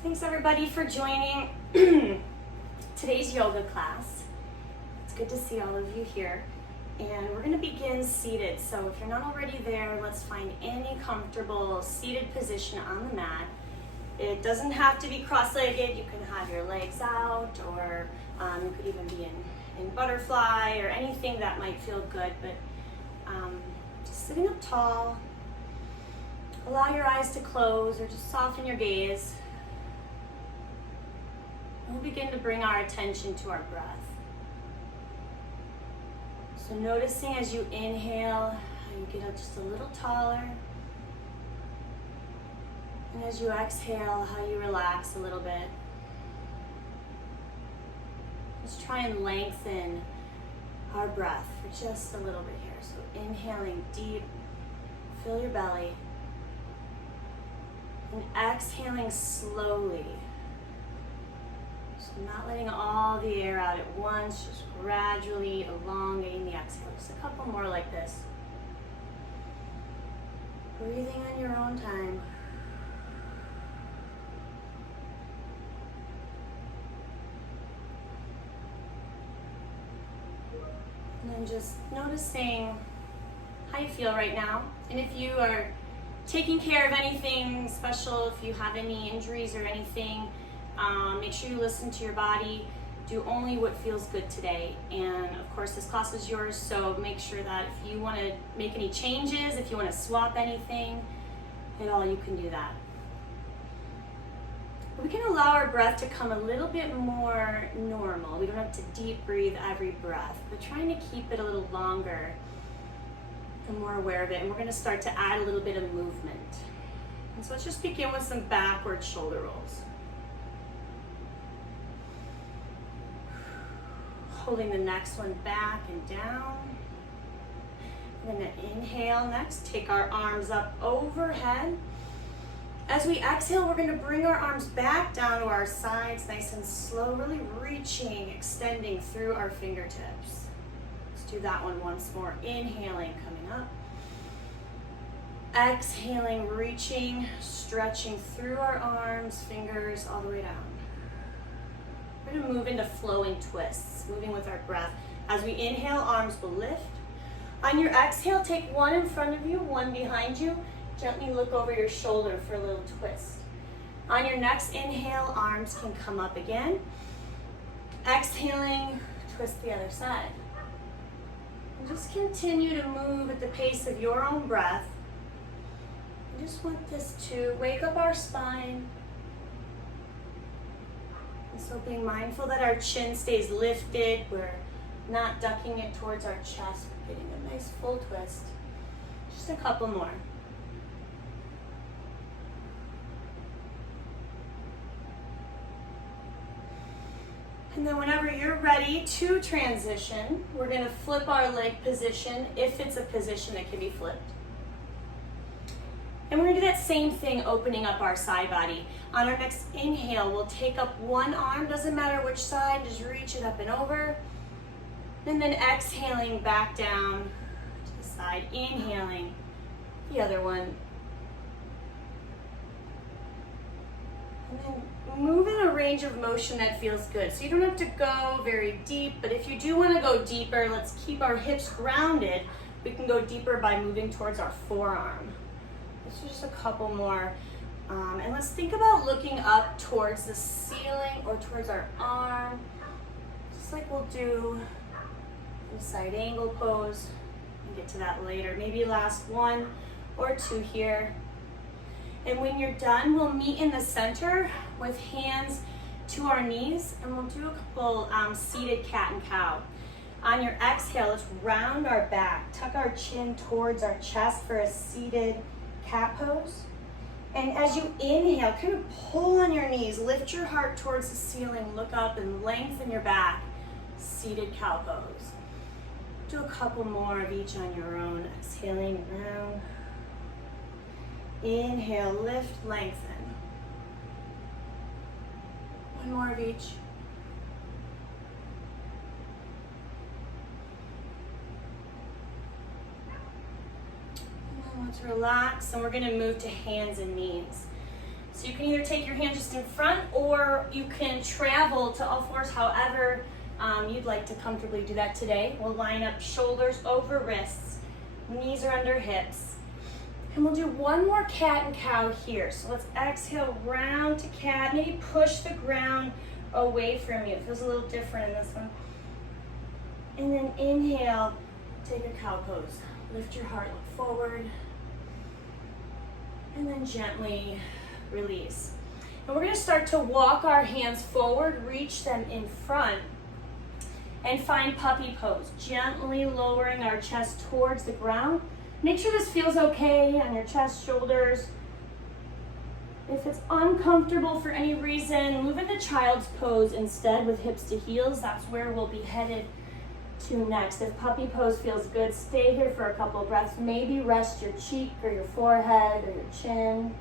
Thanks everybody for joining today's yoga class. It's good to see all of you here. And we're going to begin seated. So if you're not already there, let's find any comfortable seated position on the mat. It doesn't have to be cross-legged. You can have your legs out, or you could even be in butterfly or anything that might feel good. But just sitting up tall, allow your eyes to close or just soften your gaze. We'll begin to bring our attention to our breath. So noticing as you inhale, how you get up just a little taller. And as you exhale, how you relax a little bit. Let's try and lengthen our breath for just a little bit here. So inhaling deep, fill your belly. And exhaling slowly. So not letting all the air out at once, just gradually elongating the exhale. Just a couple more like this. Breathing on your own time. And then just noticing how you feel right now. And if you are taking care of anything special, if you have any injuries or anything, make sure you listen to your body. Do only what feels good today. And of course, this class is yours, so make sure that if you want to make any changes, if you want to swap anything at all, you can do that. We can allow our breath to come a little bit more normal. We don't have to deep breathe every breath, but trying to keep it a little longer and more aware of it. And we're going to start to add a little bit of movement. And so let's just begin with some backward shoulder rolls. Holding the next one back and down. And then inhale next. Take our arms up overhead. As we exhale, we're going to bring our arms back down to our sides, nice and slow, really reaching, extending through our fingertips. Let's do that one once more. Inhaling, coming up. Exhaling, reaching, stretching through our arms, fingers, all the way down. We're going to move into flowing twists, moving with our breath. As we inhale, arms will lift. On your exhale, take one in front of you, one behind you. Gently look over your shoulder for a little twist. On your next inhale, arms can come up again. Exhaling, twist the other side. And just continue to move at the pace of your own breath. I just want this to wake up our spine. And so being mindful that our chin stays lifted. We're not ducking it towards our chest. We're getting a nice full twist. Just a couple more. And then whenever you're ready to transition, we're going to flip our leg position if it's a position that can be flipped. And we're going to do that same thing, opening up our side body. On our next inhale, we'll take up one arm, doesn't matter which side, just reach it up and over. And then exhaling back down to the side, inhaling the other one. And then move in a range of motion that feels good. So you don't have to go very deep, but if you do want to go deeper, let's keep our hips grounded. We can go deeper by moving towards our forearm. This is just a couple more. And let's think about looking up towards the ceiling or towards our arm, just like we'll do in side angle pose. We'll get to that later. Maybe last one or two here. And when you're done, we'll meet in the center with hands to our knees, and we'll do a couple seated cat and cow. On your exhale, let's round our back, tuck our chin towards our chest for a seated cat pose. And as you inhale, kind of pull on your knees, lift your heart towards the ceiling, look up and lengthen your back, seated cow pose. Do a couple more of each on your own, exhaling round. Inhale, lift, lengthen. One more of each. And then let's relax, and we're going to move to hands and knees. So you can either take your hand just in front, or you can travel to all fours, however you'd like to comfortably do that today. We'll line up shoulders over wrists, knees are under hips. And we'll do one more cat and cow here. So let's exhale, round to cat. Maybe push the ground away from you. It feels a little different in this one. And then inhale, take a cow pose. Lift your heart, look forward. And then gently release. And we're gonna start to walk our hands forward, reach them in front, and find puppy pose. Gently lowering our chest towards the ground. Make sure this feels okay on your chest, shoulders. If it's uncomfortable for any reason, move into child's pose instead with hips to heels. That's where we'll be headed to next. If puppy pose feels good, stay here for a couple of breaths. Maybe rest your cheek or your forehead or your chin.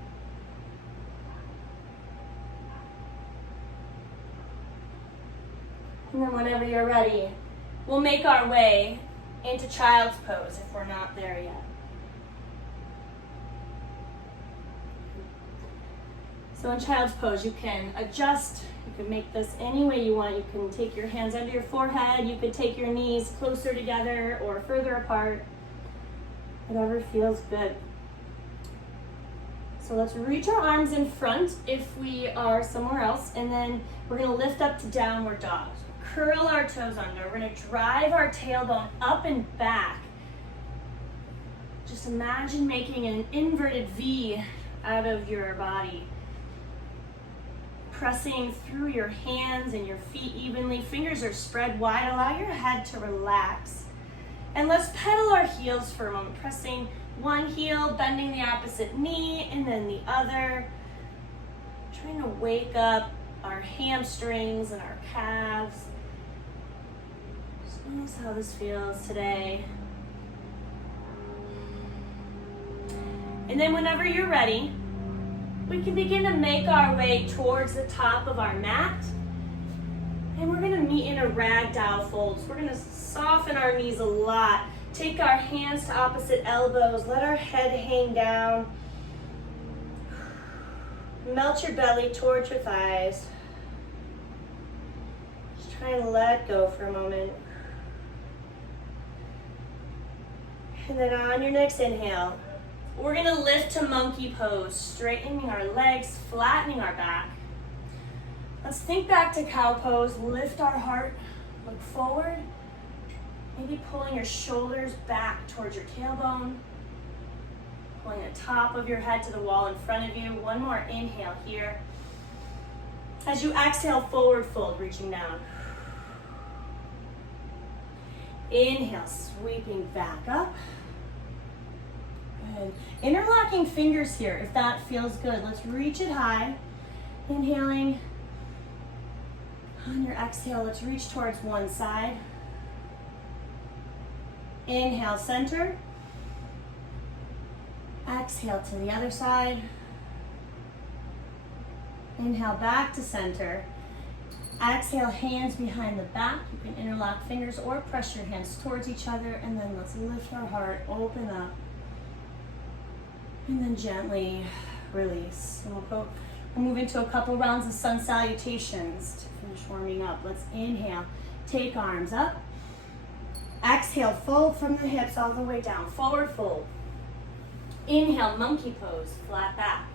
And then whenever you're ready, we'll make our way into child's pose if we're not there yet. So in child's pose, you can adjust. You can make this any way you want. You can take your hands under your forehead. You could take your knees closer together or further apart. Whatever feels good. So let's reach our arms in front if we are somewhere else, and then we're gonna lift up to downward dog. Curl our toes under. We're gonna drive our tailbone up and back. Just imagine making an inverted V out of your body. Pressing through your hands and your feet evenly. Fingers are spread wide. Allow your head to relax. And let's pedal our heels for a moment. Pressing one heel, bending the opposite knee, and then the other. Trying to wake up our hamstrings and our calves. Just notice how this feels today. And then whenever you're ready, we can begin to make our way towards the top of our mat. And we're gonna meet in a ragdoll fold. So we're gonna soften our knees a lot. Take our hands to opposite elbows. Let our head hang down. Melt your belly towards your thighs. Just try and let go for a moment. And then on your next inhale, we're gonna lift to monkey pose, straightening our legs, flattening our back. Let's think back to cow pose, lift our heart, look forward, maybe pulling your shoulders back towards your tailbone, pulling the top of your head to the wall in front of you. One more inhale here. As you exhale, forward fold, reaching down. Inhale, sweeping back up. Good. Interlocking fingers here, if that feels good. Let's reach it high. Inhaling. On your exhale, let's reach towards one side. Inhale, center. Exhale to the other side. Inhale, back to center. Exhale, hands behind the back. You can interlock fingers or press your hands towards each other. And then let's lift our heart, open up. And then gently release. And we'll move into a couple rounds of sun salutations to finish warming up. Let's inhale, take arms up. Exhale, fold from the hips all the way down, forward fold. Inhale, monkey pose, flat back.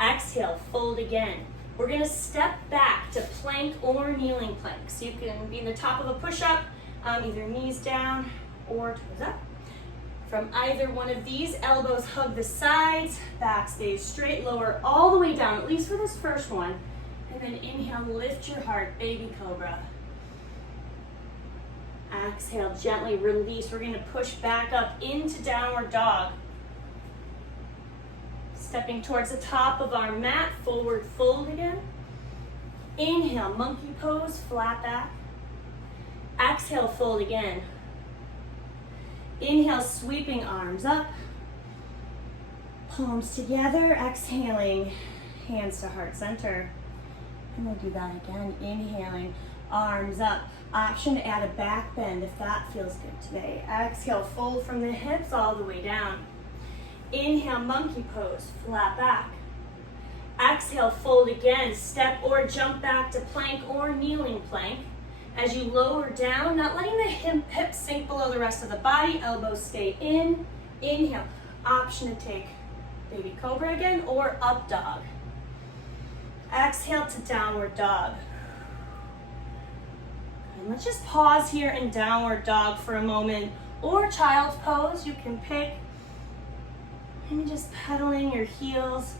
Exhale, fold again. We're gonna step back to plank or kneeling plank. So you can be in the top of a push-up, either knees down or toes up. From either one of these, elbows hug the sides, back stays straight, lower all the way down, at least for this first one. And then inhale, lift your heart, baby cobra. Exhale, gently release. We're gonna push back up into downward dog. Stepping towards the top of our mat, forward fold again. Inhale, monkey pose, flat back. Exhale, fold again. Inhale, sweeping arms up. Palms together, exhaling, hands to heart center. And we'll do that again, inhaling, arms up. Option to add a back bend if that feels good today. Exhale, fold from the hips all the way down. Inhale, monkey pose, flat back. Exhale, fold again. Step or jump back to plank or kneeling plank. As you lower down, not letting the hips sink below the rest of the body, elbows stay in. Inhale. Option to take baby cobra again or up dog. Exhale to downward dog. And let's just pause here in downward dog for a moment, or child's pose, you can pick. Maybe just pedaling your heels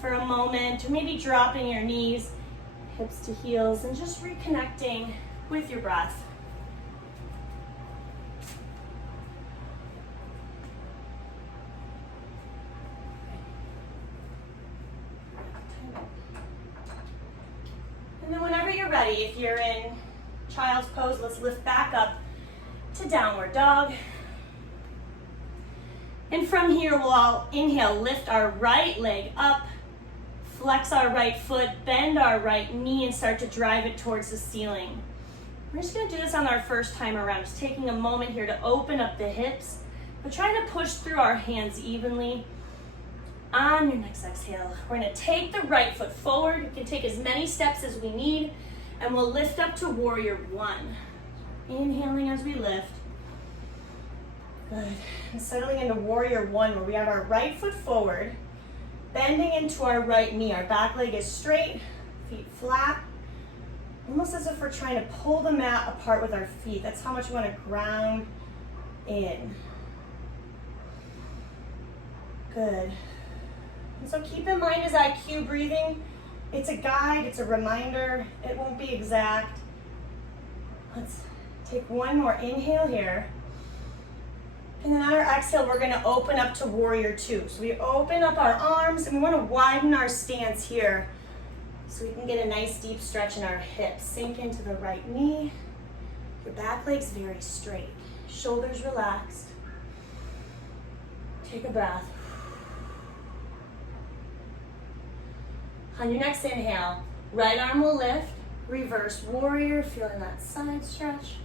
for a moment, or maybe dropping your knees, hips to heels, and just reconnecting with your breath. And then whenever you're ready, if you're in child's pose, let's lift back up to downward dog. And from here, we'll all inhale, lift our right leg up, flex our right foot, bend our right knee, and start to drive it towards the ceiling. We're just gonna do this on our first time around, just taking a moment here to open up the hips, but trying to push through our hands evenly. On your next exhale, we're gonna take the right foot forward. You can take as many steps as we need, and we'll lift up to warrior one. Inhaling as we lift. Good. And settling into warrior one, where we have our right foot forward, bending into our right knee. Our back leg is straight, feet flat, almost as if we're trying to pull the mat apart with our feet. That's how much we want to ground in. Good. And so keep in mind as I cue breathing, it's a guide, it's a reminder, it won't be exact. Let's take one more inhale here. And then on our exhale, we're gonna open up to warrior two. So we open up our arms and we wanna widen our stance here so we can get a nice deep stretch in our hips. Sink into the right knee. Your back leg's very straight. Shoulders relaxed. Take a breath. On your next inhale, right arm will lift, reverse warrior, feeling that side stretch.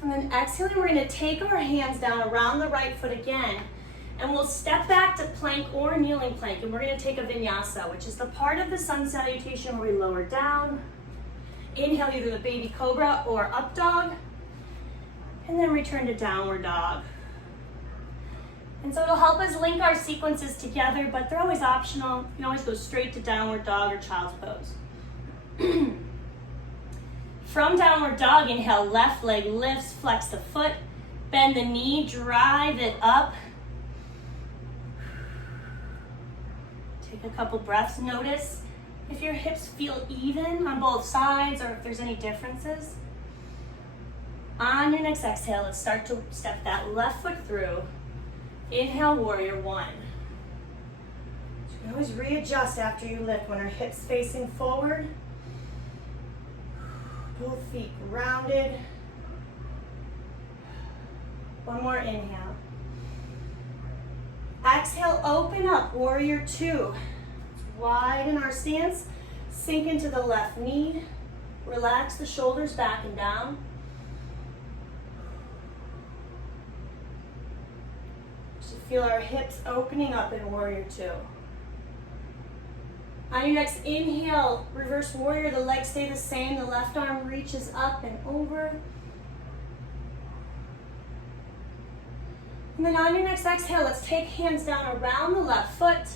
And then exhaling, we're gonna take our hands down around the right foot again, and we'll step back to plank or kneeling plank, and we're gonna take a vinyasa, which is the part of the sun salutation where we lower down. Inhale either the baby cobra or up dog, and then return to downward dog. And so it'll help us link our sequences together, but they're always optional. You can always go straight to downward dog or child's pose. From downward dog, inhale, left leg lifts, flex the foot, bend the knee, drive it up. Take a couple breaths. Notice if your hips feel even on both sides or if there's any differences. On your next exhale, let's start to step that left foot through. Inhale, warrior one. So you can always readjust after you lift when our hips facing forward. Both feet grounded. One more inhale. Exhale, open up, warrior two. Widen our stance, sink into the left knee. Relax the shoulders back and down. So feel our hips opening up in warrior two. On your next inhale, reverse warrior, the legs stay the same. The left arm reaches up and over. And then on your next exhale, let's take hands down around the left foot.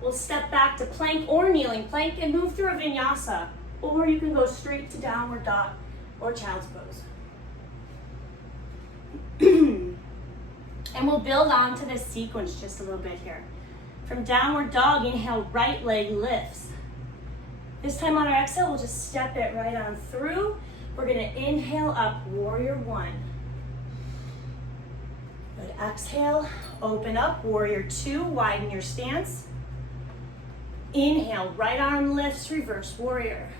We'll step back to plank or kneeling plank and move through a vinyasa. Or you can go straight to downward dog or child's pose. And we'll build onto this sequence just a little bit here. From downward dog, inhale, right leg lifts. This time on our exhale, we'll just step it right on through. We're gonna inhale up, warrior one. Good, exhale, open up, warrior two, widen your stance. Inhale, right arm lifts, reverse warrior.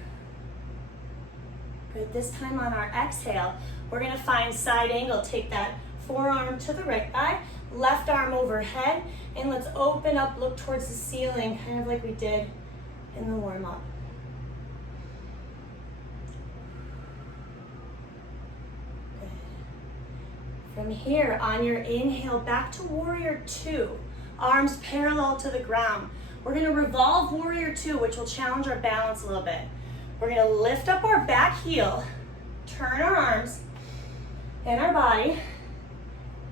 Good, this time on our exhale, we're gonna find side angle. Take that forearm to the right thigh, left arm overhead, and let's open up, look towards the ceiling, kind of like we did in the warm-up. Good. From here, on your inhale, back to warrior two. Arms parallel to the ground. We're gonna revolve warrior two, which will challenge our balance a little bit. We're gonna lift up our back heel, turn our arms and our body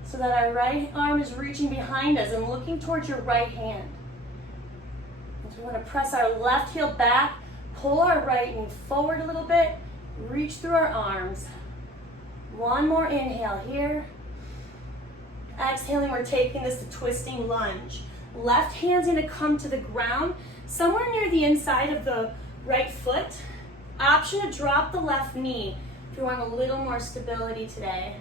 so that our right arm is reaching behind us and looking towards your right hand. So we wanna press our left heel back, pull our right knee forward a little bit, reach through our arms. One more inhale here. Exhaling, we're taking this to twisting lunge. Left hand's gonna come to the ground, somewhere near the inside of the right foot. Option to drop the left knee if you want a little more stability today.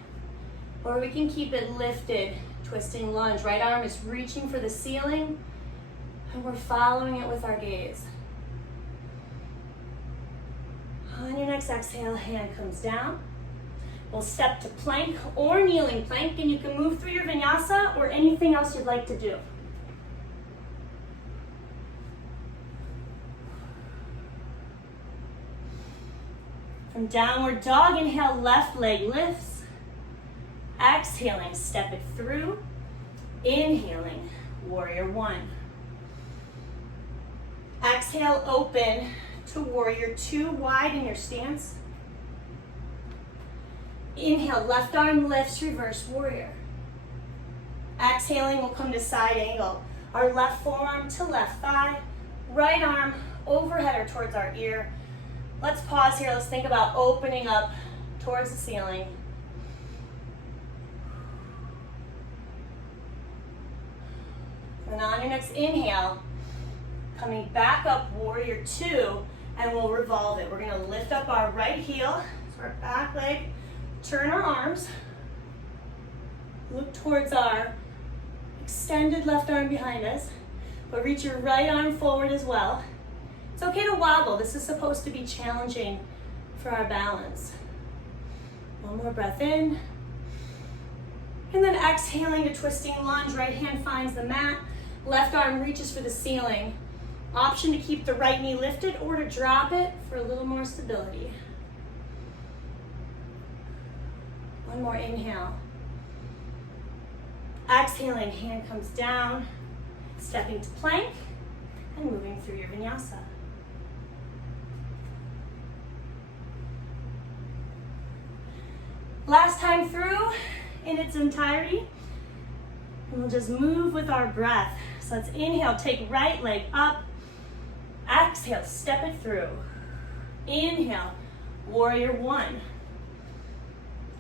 Or we can keep it lifted, twisting lunge. Right arm is reaching for the ceiling, and we're following it with our gaze. On your next exhale, hand comes down. We'll step to plank or kneeling plank, and you can move through your vinyasa or anything else you'd like to do. From downward dog, inhale, left leg lifts. Exhaling, step it through. Inhaling, warrior one. Exhale, open to warrior two, wide in your stance. Inhale, left arm lifts, reverse warrior. Exhaling, we'll come to side angle. Our left forearm to left thigh, right arm overhead or towards our ear. Let's pause here. Let's think about opening up towards the ceiling. And on your next inhale, coming back up, warrior two, and we'll revolve it. We're gonna lift up our right heel, so our back leg, turn our arms, look towards our extended left arm behind us, but reach your right arm forward as well. It's okay to wobble. This is supposed to be challenging for our balance. One more breath in. And then exhaling to twisting lunge. Right hand finds the mat. Left arm reaches for the ceiling. Option to keep the right knee lifted or to drop it for a little more stability. One more inhale. Exhaling, hand comes down, stepping to plank, and moving through your vinyasa. Last time through in its entirety, and we'll just move with our breath. So let's inhale, take right leg up. Exhale, step it through. Inhale, warrior one.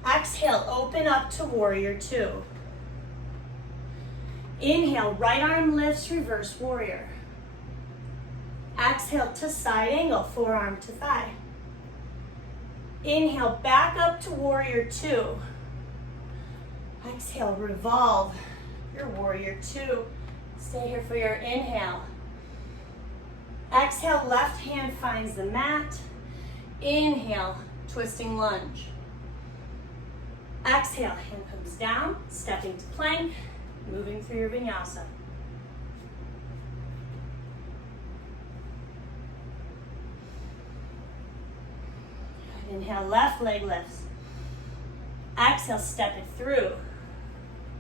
Exhale, open up to warrior two. Inhale, right arm lifts, reverse warrior. Exhale to side angle, forearm to thigh. Inhale, back up to warrior two. Exhale, revolve your warrior two. Stay here for your inhale. Exhale, left hand finds the mat. Inhale, twisting lunge. Exhale, hand comes down, stepping to plank, moving through your vinyasa. Inhale, left leg lifts. Exhale, step it through.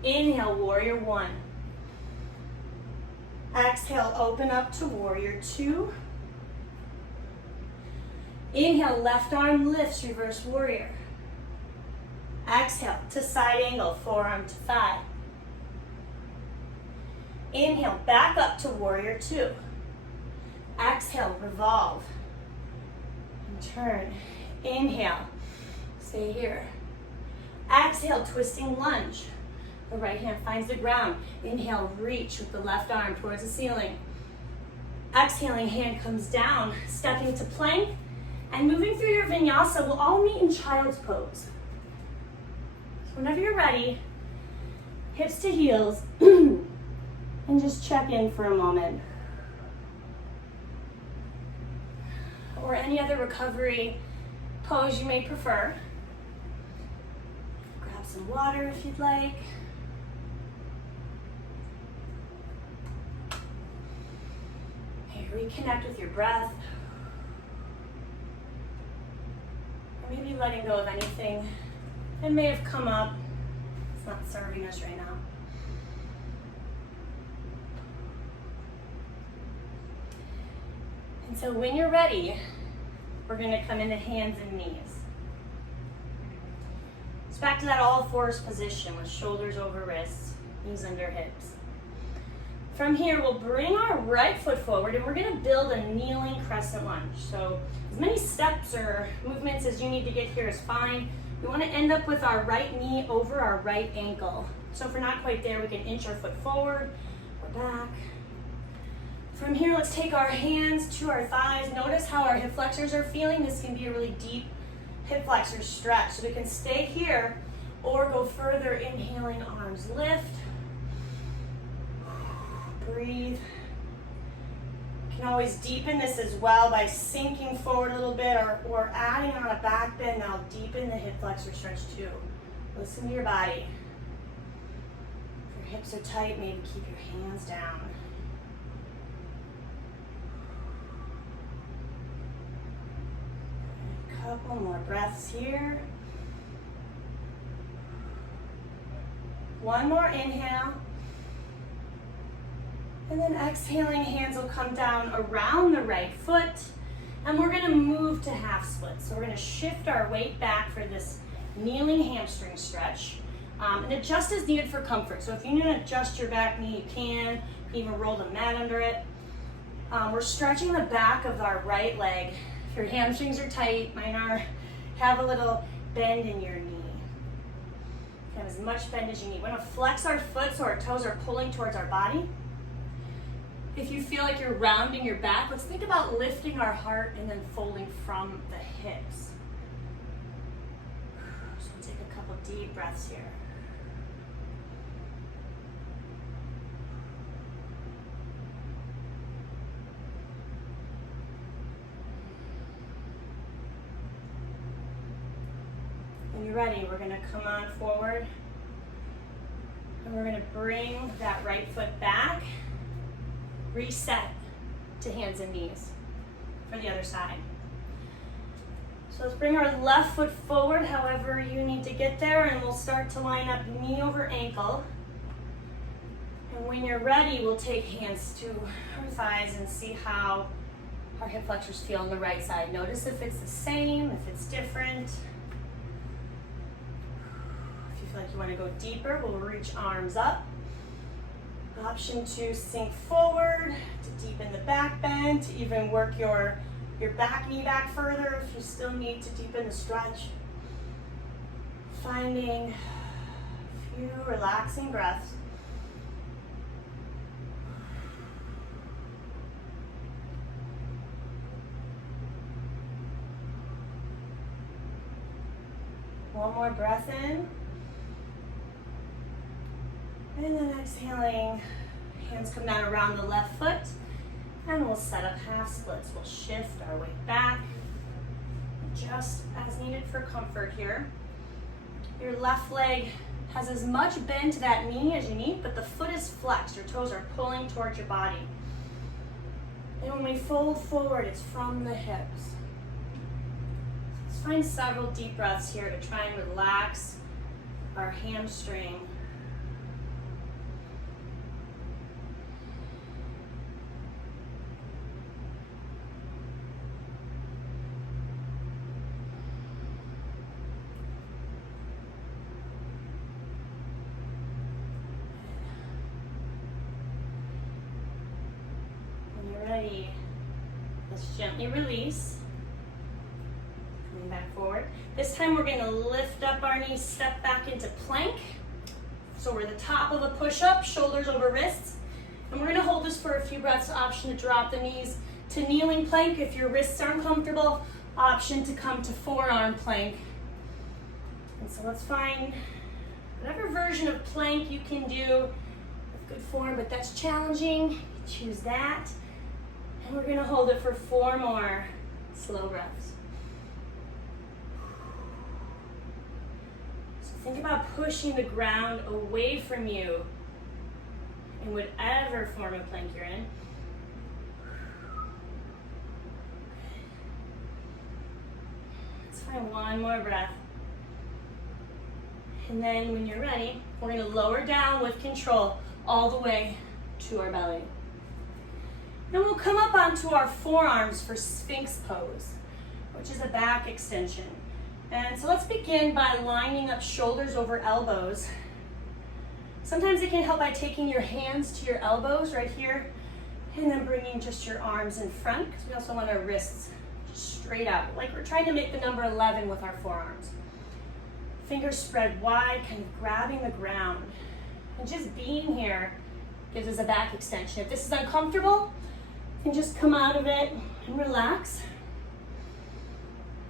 Inhale, warrior one. Exhale, open up to warrior two. Inhale, left arm lifts, reverse warrior. Exhale to side angle, forearm to thigh. Inhale, back up to warrior two. Exhale, revolve. And turn. Inhale, stay here. Exhale, twisting lunge. The right hand finds the ground. Inhale, reach with the left arm towards the ceiling. Exhaling, hand comes down, stepping to plank, and moving through your vinyasa. We'll all meet in child's pose. So whenever you're ready, hips to heels, and just check in for a moment. Or any other recovery pose you may prefer. Grab some water if you'd like. Okay, reconnect with your breath. Or maybe letting go of anything that may have come up. It's not serving us right now. And so when you're ready, we're gonna come into hands and knees. So back to that all fours position with shoulders over wrists, knees under hips. From here, we'll bring our right foot forward and we're gonna build a kneeling crescent lunge. So as many steps or movements as you need to get here is fine. We wanna end up with our right knee over our right ankle. So if we're not quite there, we can inch our foot forward or back. From here, let's take our hands to our thighs. Notice how our hip flexors are feeling. This can be a really deep hip flexor stretch. So we can stay here or go further, inhaling, arms lift. Breathe. You can always deepen this as well by sinking forward a little bit or adding on a back bend. Now deepen the hip flexor stretch too. Listen to your body. If your hips are tight, maybe keep your hands down. Couple more breaths here. One more inhale. And then exhaling, hands will come down around the right foot. And we're gonna move to half splits. So we're gonna shift our weight back for this kneeling hamstring stretch. And adjust as needed for comfort. So if you need to adjust your back knee, you can. You can even roll the mat under it. We're stretching the back of our right leg. If your hamstrings are tight, mine are, have a little bend in your knee. Have as much bend as you need. We're gonna flex our foot so our toes are pulling towards our body. If you feel like you're rounding your back, let's think about lifting our heart and then folding from the hips. So we'll take a couple deep breaths here. When you're ready, we're gonna come on forward and we're gonna bring that right foot back. Reset to hands and knees for the other side. So let's bring our left foot forward however you need to get there, and we'll start to line up knee over ankle. And when you're ready, we'll take hands to our thighs and see how our hip flexors feel on the right side. Notice if it's the same, if it's different. If you feel like you want to go deeper, we'll reach arms up. Option to sink forward, to deepen the back bend, to even work your back knee back further if you still need to deepen the stretch. Finding a few relaxing breaths. One more breath in. And then exhaling, hands come down around the left foot, and we'll set up half splits. We'll shift our weight back, just as needed for comfort here. Your left leg has as much bend to that knee as you need, but the foot is flexed. Your toes are pulling towards your body. And when we fold forward, it's from the hips. Let's find several deep breaths here to try and relax our hamstring. Ready. Let's gently release. Coming back forward. This time we're going to lift up our knees, step back into plank. So we're the top of a push-up, shoulders over wrists. And we're going to hold this for a few breaths. Option to drop the knees to kneeling plank. If your wrists aren't comfortable, option to come to forearm plank. And so let's find whatever version of plank you can do with good form, but that's challenging. You choose that. And we're going to hold it for 4 more slow breaths. So think about pushing the ground away from you in whatever form of plank you're in. Let's find one more breath. And then when you're ready, we're going to lower down with control all the way to our belly. Then we'll come up onto our forearms for Sphinx pose, which is a back extension. And so let's begin by lining up shoulders over elbows. Sometimes it can help by taking your hands to your elbows right here, and then bringing just your arms in front, because we also want our wrists straight out, like we're trying to make the number 11 with our forearms. Fingers spread wide, kind of grabbing the ground. And just being here gives us a back extension. If this is uncomfortable, you can just come out of it and relax.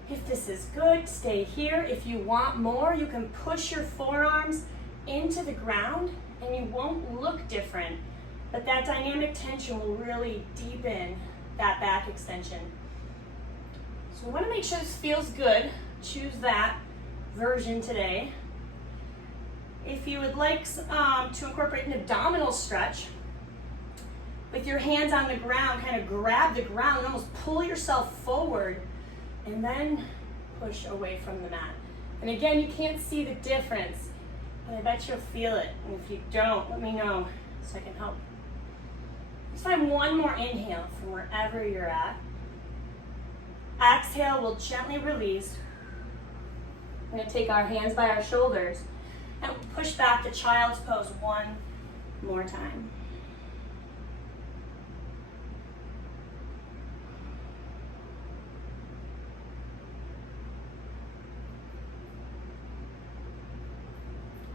If this is good, stay here. If you want more, you can push your forearms into the ground and you won't look different, but that dynamic tension will really deepen that back extension. So we want to make sure this feels good. Choose that version today. If you would like to incorporate an abdominal stretch, with your hands on the ground, kind of grab the ground and almost pull yourself forward and then push away from the mat. And again, you can't see the difference, but I bet you'll feel it. And if you don't, let me know so I can help. Let's find one more inhale from wherever you're at. Exhale, we'll gently release. We're going to take our hands by our shoulders and push back to child's pose one more time.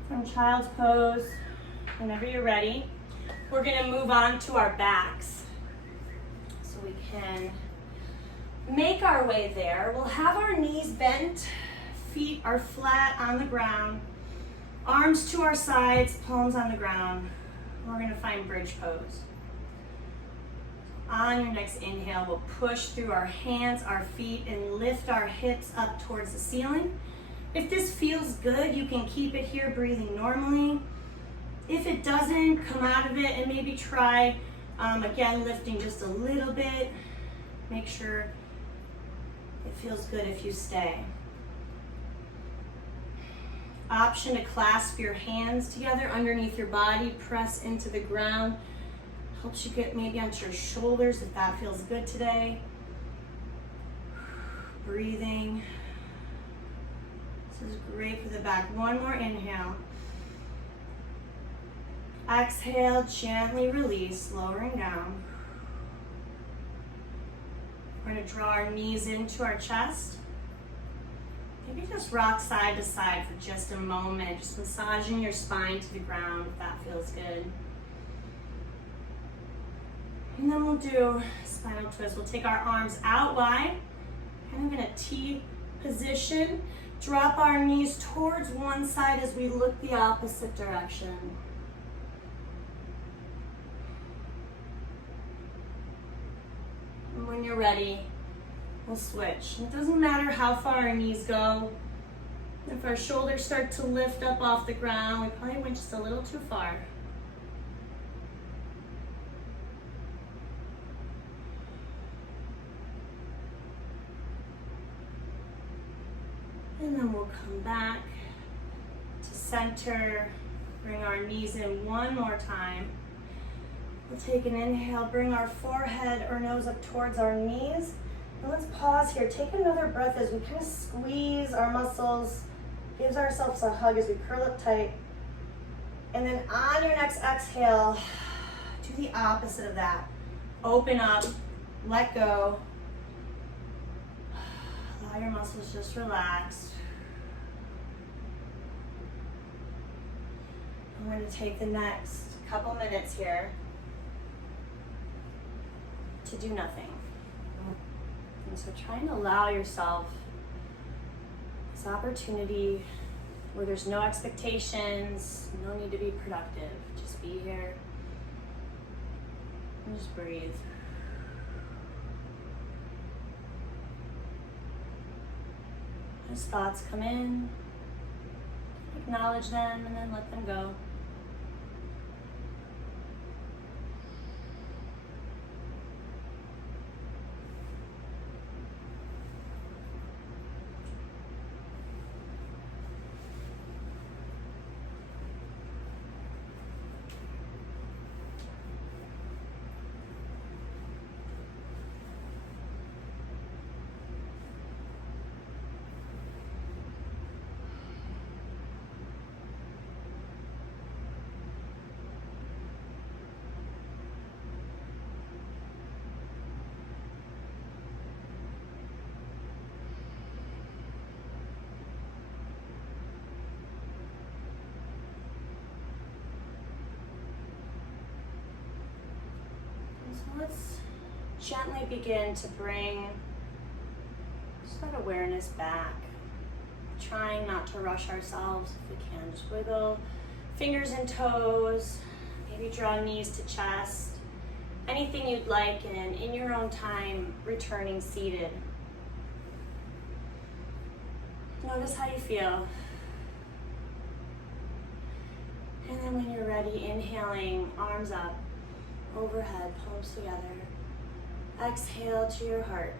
From child's pose, whenever you're ready, we're going to move on to our backs. So we can make our way there. We'll have our knees bent, feet are flat on the ground, arms to our sides, palms on the ground. We're going to find bridge pose. On your next inhale, we'll push through our hands, our feet, and lift our hips up towards the ceiling. If this feels good, you can keep it here, breathing normally. If it doesn't, come out of it and maybe try, again, lifting just a little bit. Make sure it feels good if you stay. Option to clasp your hands together underneath your body, press into the ground. Helps you get maybe onto your shoulders if that feels good today. Breathing. This is great for the back. One more inhale. Exhale, gently release, lowering down. We're going to draw our knees into our chest. Maybe just rock side to side for just a moment, just massaging your spine to the ground if that feels good. And then we'll do spinal twist. We'll take our arms out wide, kind of in a T position. Drop our knees towards one side as we look the opposite direction. And when you're ready, we'll switch. It doesn't matter how far our knees go. If our shoulders start to lift up off the ground, we probably went just a little too far. And then we'll come back to center, bring our knees in one more time. We'll take an inhale, bring our forehead or nose up towards our knees. And let's pause here. Take another breath as we kind of squeeze our muscles, gives ourselves a hug as we curl up tight. And then on your next exhale, do the opposite of that. Open up, let go. Allow your muscles just relax. I'm going to take the next couple minutes here to do nothing. And so try and allow yourself this opportunity where there's no expectations, no need to be productive. Just be here and just breathe. As thoughts come in, acknowledge them and then let them go. let's gently begin to bring just that awareness back. Trying not to rush ourselves if we can. Just wiggle fingers and toes, maybe draw knees to chest. Anything you'd like, and in your own time, returning seated. Notice how you feel. And then when you're ready, inhaling, arms up, overhead, palms together. Exhale to your heart.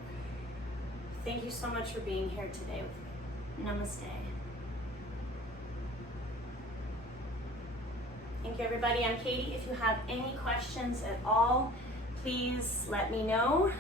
Thank you so much for being here today with me. Namaste. Thank you, everybody. I'm Katie. If you have any questions at all, please let me know.